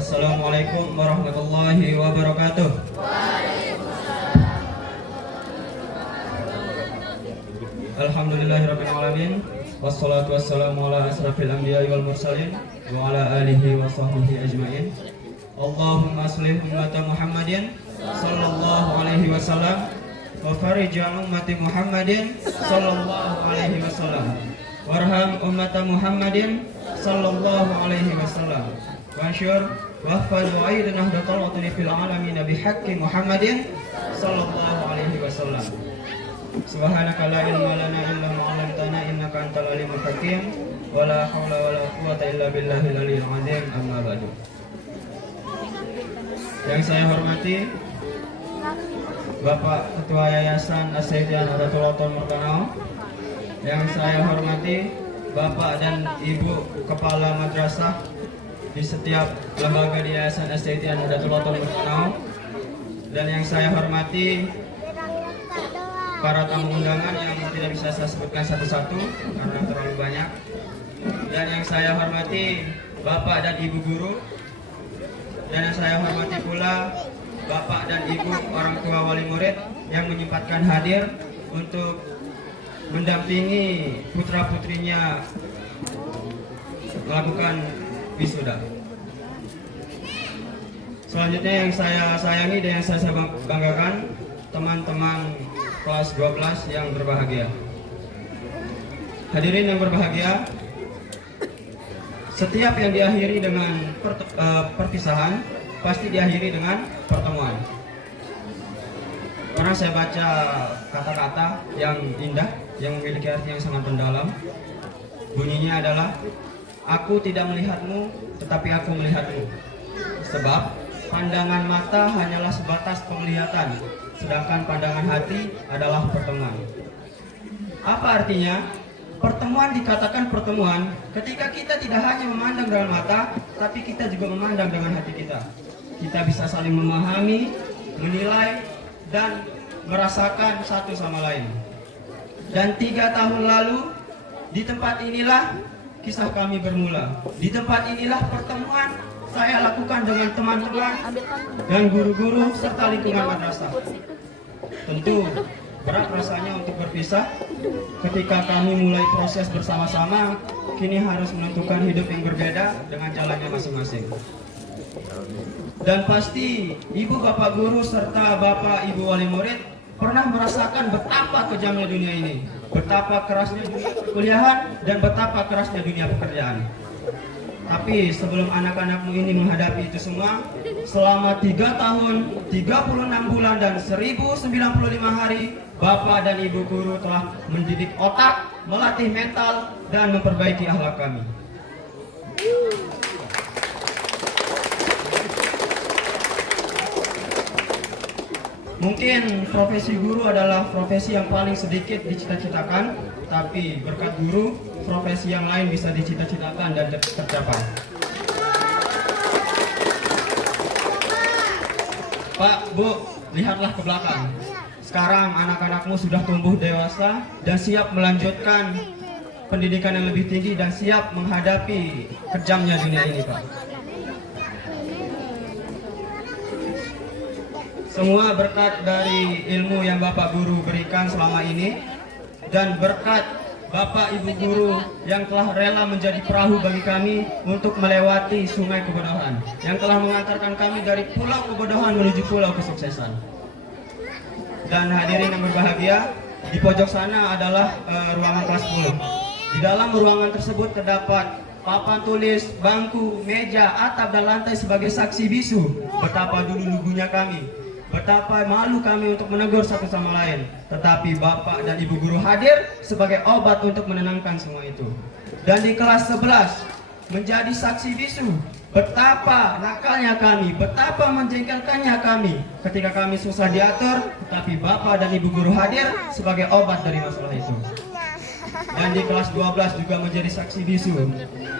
Assalamualaikum warahmatullahi wabarakatuh. Alhamdulillahirabbil alamin. Wassalatu wassalamu ala asrafil anbiya'i wal mursalin wa ala alihi wa sahbihi ajmain. Allahumma shlih ummata Muhammadin sallallahu alaihi wasallam wa farij an ummati Muhammadin sallallahu alaihi wasallam. Warham ummata Muhammadin sallallahu alaihi wasallam. Wansyur wahfad wa aidna nahdatal watani fil alamin bihaqqi Muhammadin sallallahu alaihi wasallam. Subhanaka la ilma lana illa ma 'allamtana innaka antal alimul hakim wa la haula wa la quwwata illa billahil aliyyil azim. Amma ba'du. Yang saya hormati Bapak Ketua Yayasan As-Sayyidiyah Nahdlatul Ulama Merkanau, yang saya hormati Bapak dan Ibu Kepala Madrasah di setiap lembaga di Yayasan As-Sayyidiyah Nahdlatul Ulama Merkanau, dan yang saya hormati para tamu undangan yang tidak bisa saya sebutkan satu-satu karena terlalu banyak, dan yang saya hormati Bapak dan Ibu guru, dan yang saya hormati pula Bapak dan Ibu orang tua wali murid yang menyempatkan hadir untuk mendampingi putra-putrinya melakukan wisuda. Selanjutnya yang saya sayangi dan yang saya banggakan, teman-teman kelas 12 yang berbahagia. Hadirin yang berbahagia, setiap yang diakhiri dengan perpisahan pasti diakhiri dengan pertemuan. Pernah saya baca kata-kata yang indah, yang memiliki arti yang sangat mendalam. Bunyinya adalah, aku tidak melihatmu, tetapi aku melihatmu. Sebab pandangan mata hanyalah sebatas penglihatan, sedangkan pandangan hati adalah pertemuan. Apa artinya? Pertemuan dikatakan pertemuan ketika kita tidak hanya memandang dengan mata, tapi kita juga memandang dengan hati kita. Kita bisa saling memahami, menilai, dan merasakan satu sama lain. Dan 3 tahun lalu, di tempat inilah kisah kami bermula. Di tempat inilah pertemuan saya lakukan dengan teman-teman dan guru-guru serta lingkungan madrasah. Tentu berat rasanya untuk berpisah ketika kami mulai proses bersama-sama, kini harus menentukan hidup yang berbeda dengan jalannya masing-masing. Dan pasti ibu bapak guru serta bapak ibu wali murid pernah merasakan betapa kejamnya dunia ini, betapa kerasnya dunia perkuliahan, dan betapa kerasnya dunia pekerjaan. Tapi sebelum anak-anakmu ini menghadapi itu semua, selama 3 tahun, 36 bulan, dan 1095 hari, bapak dan ibu guru telah mendidik otak, melatih mental, dan memperbaiki akhlak kami. Mungkin profesi guru adalah profesi yang paling sedikit dicita-citakan, tapi berkat guru, profesi yang lain bisa dicita-citakan dan tercapai. Pak, Bu, lihatlah ke belakang. Sekarang anak-anakmu sudah tumbuh dewasa dan siap melanjutkan pendidikan yang lebih tinggi dan siap menghadapi kejamnya dunia ini, Pak. Semua berkat dari ilmu yang Bapak Guru berikan selama ini, dan berkat Bapak Ibu Guru yang telah rela menjadi perahu bagi kami untuk melewati sungai kebodohan, yang telah mengantarkan kami dari pulau kebodohan menuju pulau kesuksesan. Dan hadirin yang berbahagia, di pojok sana adalah ruangan kelas 10. Di dalam ruangan tersebut terdapat papan tulis, bangku, meja, atap, dan lantai sebagai saksi bisu betapa dulu lugunya kami, betapa malu kami untuk menegur satu sama lain. Tetapi Bapak dan Ibu Guru hadir sebagai obat untuk menenangkan semua itu. Dan di kelas 11 menjadi saksi bisu betapa nakalnya kami, betapa menjengkelkannya kami ketika kami susah diatur, tetapi Bapak dan Ibu Guru hadir sebagai obat dari masalah itu. Dan di kelas 12 juga menjadi saksi bisu,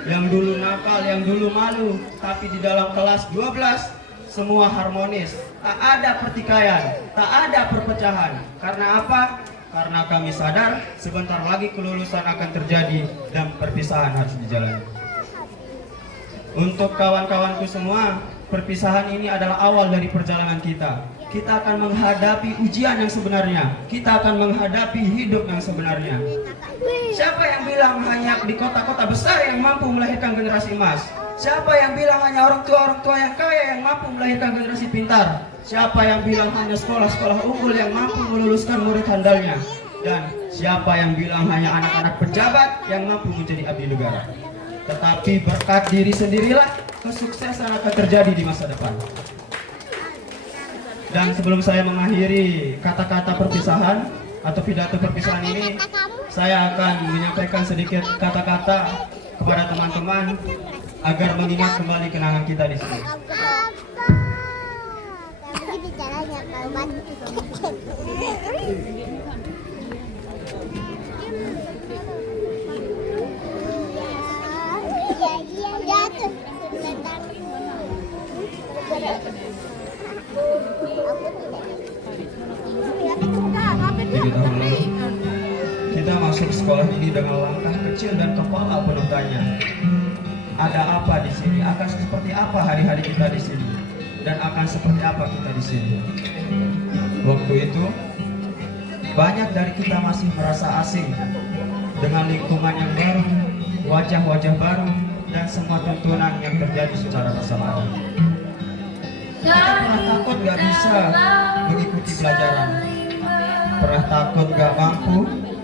yang dulu nakal, yang dulu malu, tapi di dalam kelas 12 semua harmonis, tak ada pertikaian, tak ada perpecahan. Karena apa? Karena kami sadar sebentar lagi kelulusan akan terjadi dan perpisahan harus dijalani. Untuk kawan-kawanku semua, perpisahan ini adalah awal dari perjalanan kita. Kita akan menghadapi ujian yang sebenarnya. Kita akan menghadapi hidup yang sebenarnya. Siapa yang bilang hanya di kota-kota besar yang mampu melahirkan generasi emas? Siapa yang bilang hanya orang tua yang kaya yang mampu melahirkan generasi pintar? Siapa yang bilang hanya sekolah-sekolah unggul yang mampu meluluskan murid handalnya? Dan siapa yang bilang hanya anak-anak pejabat yang mampu menjadi abdi negara? Tetapi berkat diri sendirilah kesuksesan akan terjadi di masa depan. Dan sebelum saya mengakhiri kata-kata perpisahan atau pidato perpisahan ini, saya akan menyampaikan sedikit kata-kata kepada teman-teman agar mengingat kembali kenangan kita di sini. Tiga tahun lalu, kita masuk sekolah ini dengan langkah kecil dan kepala penuh tanya. Ada apa di sini? Akan seperti apa hari-hari kita di sini? Dan akan seperti apa kita di sini? Waktu itu, banyak dari kita masih merasa asing dengan lingkungan yang baru, wajah-wajah baru, dan semua tuntunan yang terjadi secara bersamaan. Kita pernah takut gak bisa mengikuti pelajaran, pernah takut gak mampu,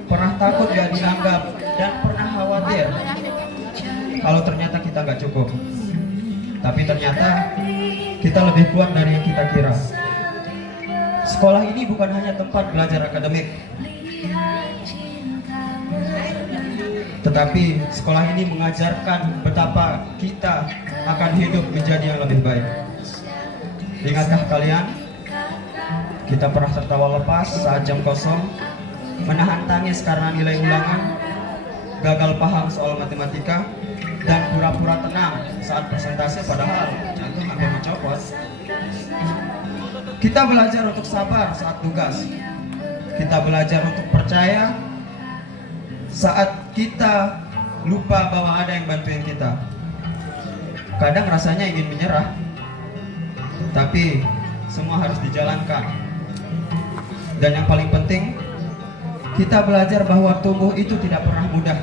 pernah takut gak dianggap, dan pernah khawatir kalau ternyata kita gak cukup. Tapi ternyata kita lebih kuat dari yang kita kira. Sekolah ini bukan hanya tempat belajar akademik, tetapi sekolah ini mengajarkan betapa kita akan hidup menjadi yang lebih baik. Ingatkah kalian, kita pernah tertawa lepas saat jam kosong, menahan tangis karena nilai ulangan, gagal paham soal matematika, dan pura-pura tenang saat presentasi padahal jantung hampir mencopot. Kita belajar untuk sabar saat tugas. Kita belajar untuk percaya saat kita lupa bahwa ada yang bantuin kita. Kadang rasanya ingin menyerah, tapi semua harus dijalankan. Dan yang paling penting, kita belajar bahwa tumbuh itu tidak pernah mudah,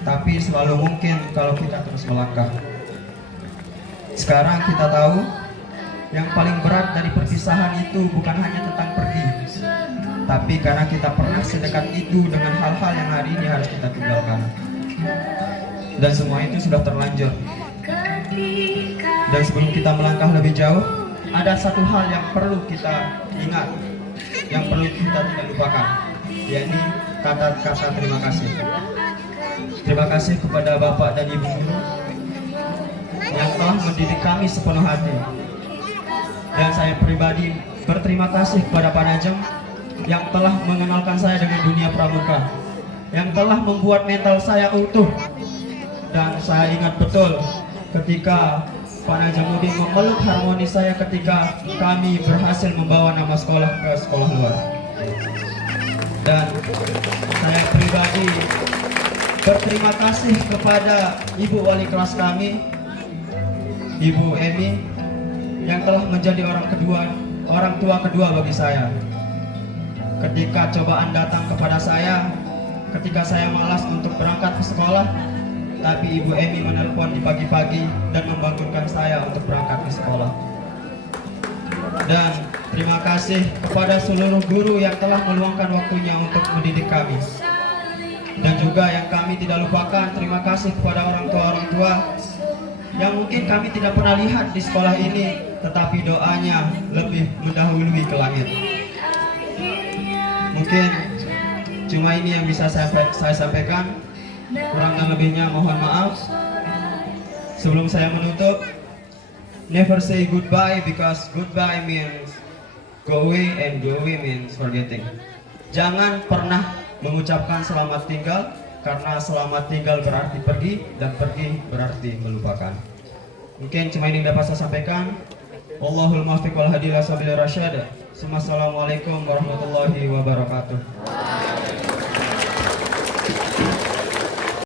tapi selalu mungkin kalau kita terus melangkah. Sekarang kita tahu, yang paling berat dari perpisahan itu bukan hanya tentang pergi, tapi karena kita pernah sedekat itu dengan hal-hal yang hari ini harus kita tinggalkan. Dan semua itu sudah terlanjur. Dan sebelum kita melangkah lebih jauh, ada satu hal yang perlu kita ingat, yang perlu kita tidak lupakan, yakni kata-kata terima kasih. Terima kasih kepada Bapak dan Ibu Guru yang telah mendidik kami sepenuh hati. Dan saya pribadi berterima kasih kepada Pak Najem yang telah mengenalkan saya dengan dunia pramuka, yang telah membuat mental saya utuh. Dan saya ingat betul ketika Pak Najamuddin memeluk harmoni saya ketika kami berhasil membawa nama sekolah ke sekolah luar. Dan saya pribadi berterima kasih kepada Ibu Wali kelas kami, Ibu Emi, yang telah menjadi orang tua kedua bagi saya. Ketika cobaan datang kepada saya, ketika saya malas untuk berangkat ke sekolah, tapi Ibu Emi menelpon di pagi-pagi dan membangunkan saya untuk berangkat ke sekolah. Dan terima kasih kepada seluruh guru yang telah meluangkan waktunya untuk mendidik kami. Dan juga yang kami tidak lupakan, terima kasih kepada orang tua yang mungkin kami tidak pernah lihat di sekolah ini, tetapi doanya lebih mendahului ke langit. Mungkin cuma ini yang bisa saya sampaikan. Kurang dan lebihnya mohon maaf. Sebelum saya menutup, never say goodbye because goodbye means go away and go away means forgetting. Jangan pernah mengucapkan selamat tinggal, karena selamat tinggal berarti pergi dan pergi berarti melupakan. Mungkin cuma ini yang dapat saya sampaikan. Wallahul muwaffiq wal hadi ila sabilir rasyad. Assalamualaikum warahmatullahi wabarakatuh.